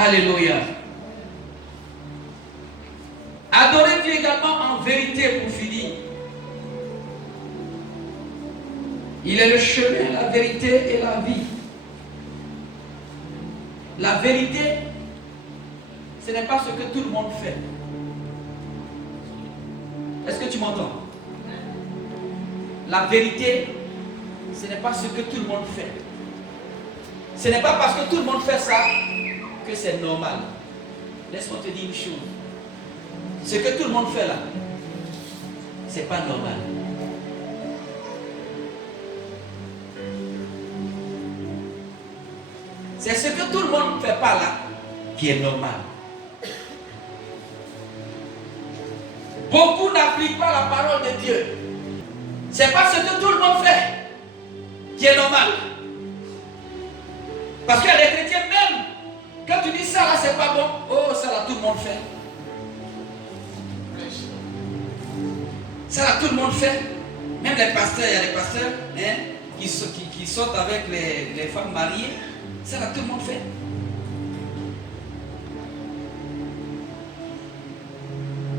Alléluia. Adorer Dieu également en vérité pour finir. Il est le chemin, la vérité et la vie. La vérité, ce n'est pas ce que tout le monde fait. Est-ce que tu m'entends? La vérité, ce n'est pas ce que tout le monde fait. Ce n'est pas parce que tout le monde fait ça que c'est normal. Laisse-moi te dire une chose. Ce que tout le monde fait là, c'est pas normal. C'est ce que tout le monde ne fait pas là qui est normal. Beaucoup n'appliquent pas la parole de Dieu. C'est pas ce que tout le monde fait qui est normal. Parce qu'il y a des chrétiens même, quand tu dis ça là c'est pas bon, oh ça là tout le monde fait. Ça là tout le monde fait. Même les pasteurs, il y a des pasteurs qui sortent avec les femmes mariées. Ça là tout le monde fait.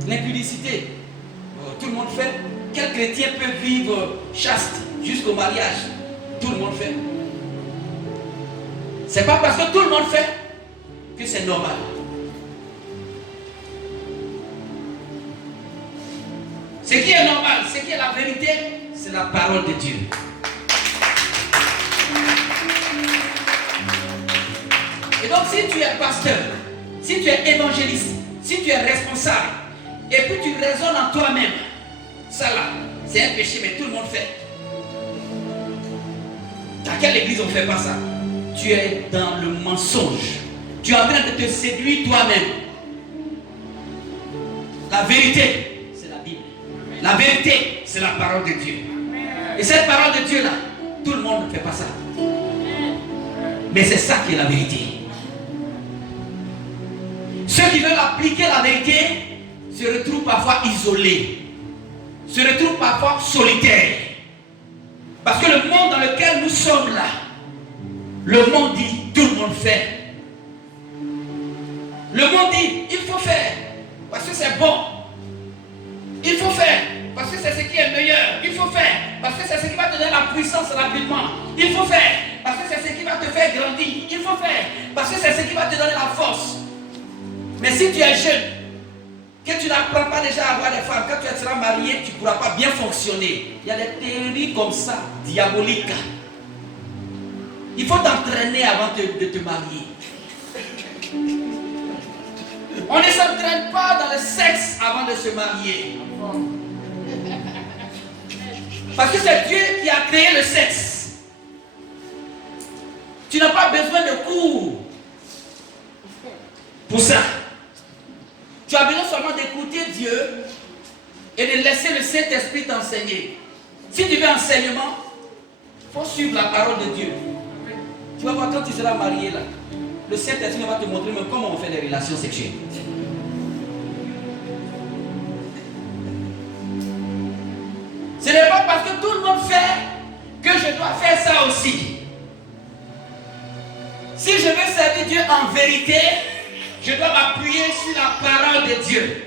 L'impudicité, tout le monde fait. Quel chrétien peut vivre chaste jusqu'au mariage? Tout le monde fait. C'est pas parce que tout le monde fait que c'est normal. Ce qui est normal, ce qui est la vérité, c'est la parole de Dieu. Et donc si tu es pasteur, si tu es évangéliste, si tu es responsable, et puis tu raisonnes en toi-même, ça là, c'est un péché, mais tout le monde fait. Dans quelle église on ne fait pas ça? Tu es dans le mensonge. Tu es en train de te séduire toi-même. La vérité, c'est la Bible. La vérité, c'est la parole de Dieu. Et cette parole de Dieu là, tout le monde ne fait pas ça. Mais c'est ça qui est la vérité. Ceux qui veulent appliquer la vérité se retrouvent parfois isolés, se retrouvent parfois solitaires. Parce que le monde dans lequel nous sommes là, le monde dit tout le monde fait. Le monde dit il faut faire parce que c'est bon. Il faut faire parce que c'est ce qui est meilleur. Il faut faire parce que c'est ce qui va te donner la puissance rapidement. Il faut faire parce que c'est ce qui va te faire grandir. Il faut faire parce que c'est ce qui va te donner la force. Mais si tu es jeune, que tu n'apprends pas déjà à avoir des femmes, quand tu seras marié, tu ne pourras pas bien fonctionner. Il y a des théories comme ça, diaboliques. Il faut t'entraîner avant de te marier. On ne s'entraîne pas dans le sexe avant de se marier. Parce que c'est Dieu qui a créé le sexe. Tu n'as pas besoin de cours pour ça. Tu as besoin seulement d'écouter Dieu et de laisser le Saint-Esprit t'enseigner. Si tu veux enseignement, il faut suivre la parole de Dieu. Tu vas voir quand tu seras marié là, le Saint-Esprit va te montrer même comment on fait les relations sexuelles. Ce n'est pas parce que tout le monde fait que je dois faire ça aussi. Si je veux servir Dieu en vérité, je dois m'appuyer sur la parole de Dieu.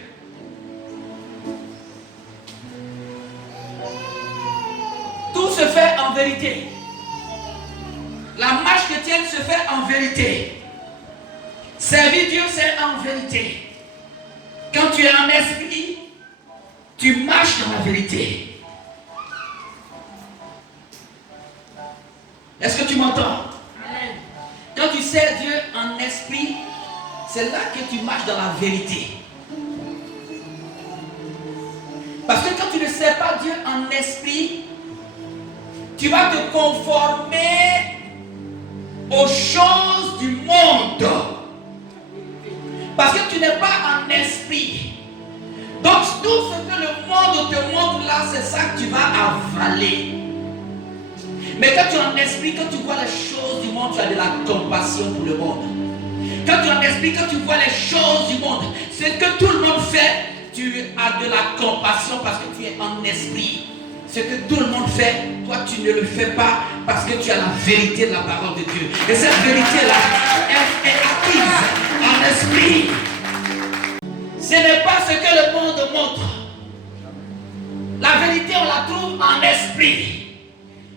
Tout se fait en vérité. La marche chrétienne se fait en vérité. Servir Dieu, c'est en vérité. Quand tu es en esprit, tu marches dans la vérité. Est-ce que tu m'entends? Quand tu sers Dieu en esprit, c'est là que tu marches dans la vérité. Parce que quand tu ne sers pas Dieu en esprit, tu vas te conformer aux choses du monde. Parce que tu n'es pas en esprit. Donc tout ce que le monde te montre là, c'est ça que tu vas avaler. Mais quand tu es en esprit, quand tu vois les choses du monde, tu as de la compassion pour le monde. Quand tu es en esprit, quand tu vois les choses du monde, ce que tout le monde fait, tu as de la compassion parce que tu es en esprit. Ce que tout le monde fait, toi tu ne le fais pas parce que tu as la vérité de la parole de Dieu. Et cette vérité-là, elle est acquise esprit. Ce n'est pas ce que le monde montre. La vérité, on la trouve en esprit.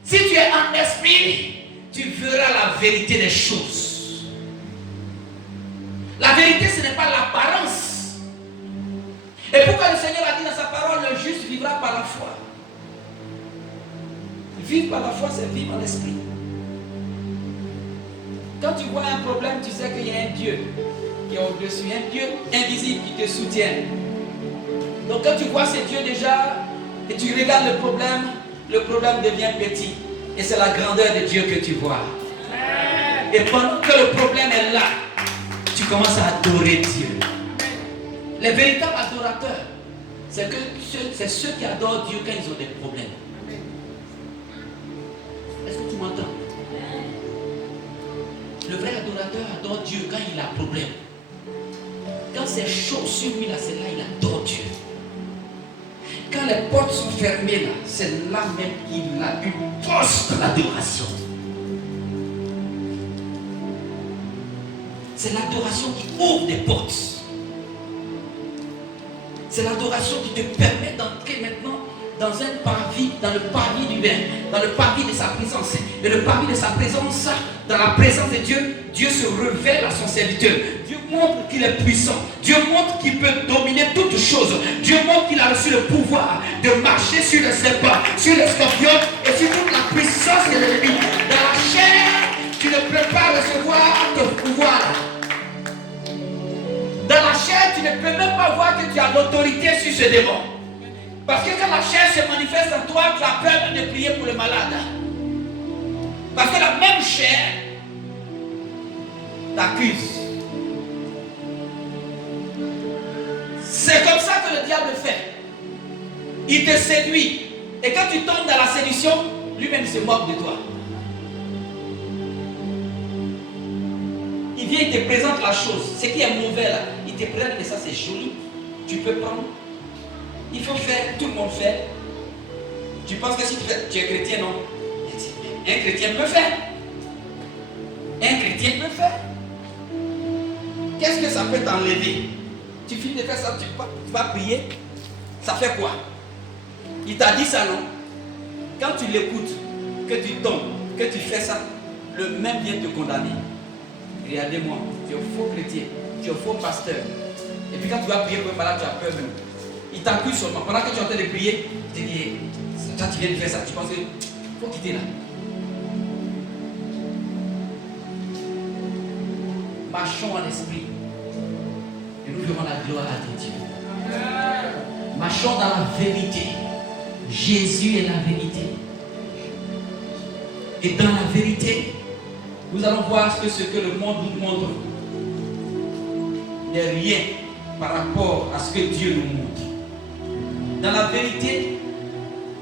Si tu es en esprit, tu verras la vérité des choses. La vérité, ce n'est pas l'apparence. Et pourquoi le Seigneur a dit dans sa parole, le juste vivra par la foi. Vivre par la foi, c'est vivre en esprit. Quand tu vois un problème, tu sais qu'il y a un Dieu qui est au-dessus, un Dieu invisible qui te soutient. Donc quand tu vois ce Dieu déjà, et tu regardes le problème devient petit. Et c'est la grandeur de Dieu que tu vois. Et pendant que le problème est là, tu commences à adorer Dieu. Les véritables adorateurs, c'est ceux qui adorent Dieu quand ils ont des problèmes. Est-ce que tu m'entends? Le vrai adorateur adore Dieu quand il a un problème. Quand c'est chaud sur lui, là, c'est là il adore Dieu. Quand les portes sont fermées, là, c'est là même qu'il a une poste d'adoration. C'est l'adoration qui ouvre des portes. C'est l'adoration qui te permet d'entrer maintenant dans un parvis, dans le parvis du bien, dans le parvis de sa présence. Et le parvis de sa présence, dans la présence de Dieu, Dieu se révèle à son serviteur. Dieu montre qu'il est puissant. Dieu montre qu'il peut dominer toutes choses. Dieu montre qu'il a reçu le pouvoir de marcher sur les serpents, sur les scorpions et sur toute la puissance de l'ennemi. Dans la chair, tu ne peux pas recevoir ton pouvoir. Dans la chair, tu ne peux même pas voir que tu as l'autorité sur ce démon. Parce que quand la chair se manifeste en toi, tu as peur de prier pour le malade. Parce que la même chair t'accuse. C'est comme ça que le diable fait. Il te séduit. Et quand tu tombes dans la séduction, lui-même se moque de toi. Il vient, il te présente la chose. Ce qui est mauvais là, il te présente, mais ça c'est joli. Tu peux prendre. Il faut faire, tout le monde fait. Tu penses que si tu fais, tu es chrétien, non? Un chrétien peut faire. Un chrétien peut faire. Qu'est-ce que ça peut t'enlever? Tu finis de faire ça, tu vas prier. Ça fait quoi? Il t'a dit ça, non? Quand tu l'écoutes, que tu tombes, que tu fais ça, le même vient te condamner. Regardez-moi, tu es un faux chrétien, tu es un faux pasteur. Et puis quand tu vas prier pour un malade, tu as peur même. Il t'accuse seulement. Pendant que tu es en train de prier, il te dit, toi tu viens de faire ça, tu penses qu'il faut quitter là. Marchons en esprit. Et nous verrons la gloire de Dieu. Marchons dans la vérité. Jésus est la vérité. Et dans la vérité, nous allons voir que ce que le monde nous montre n'est rien par rapport à ce que Dieu nous montre. Dans la vérité,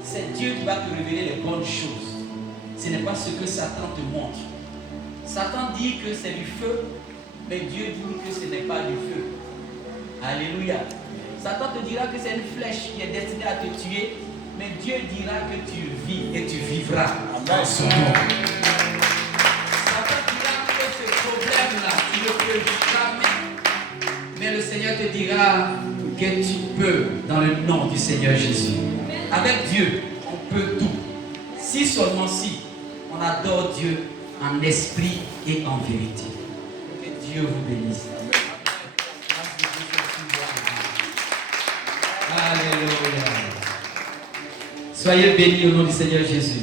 c'est Dieu qui va te révéler les bonnes choses. Ce n'est pas ce que Satan te montre. Satan dit que c'est du feu, mais Dieu dit que ce n'est pas du feu. Alléluia. Satan te dira que c'est une flèche qui est destinée à te tuer, mais Dieu dira que tu vis et tu vivras dans son nom. Satan dira que ce problème-là, tu ne peux jamais. Mais le Seigneur te dira que tu peux dans le nom du Seigneur Jésus. Avec Dieu, on peut tout. Si seulement si on adore Dieu en esprit et en vérité. Que Dieu vous bénisse. Alléluia. Soyez bénis au nom du Seigneur Jésus.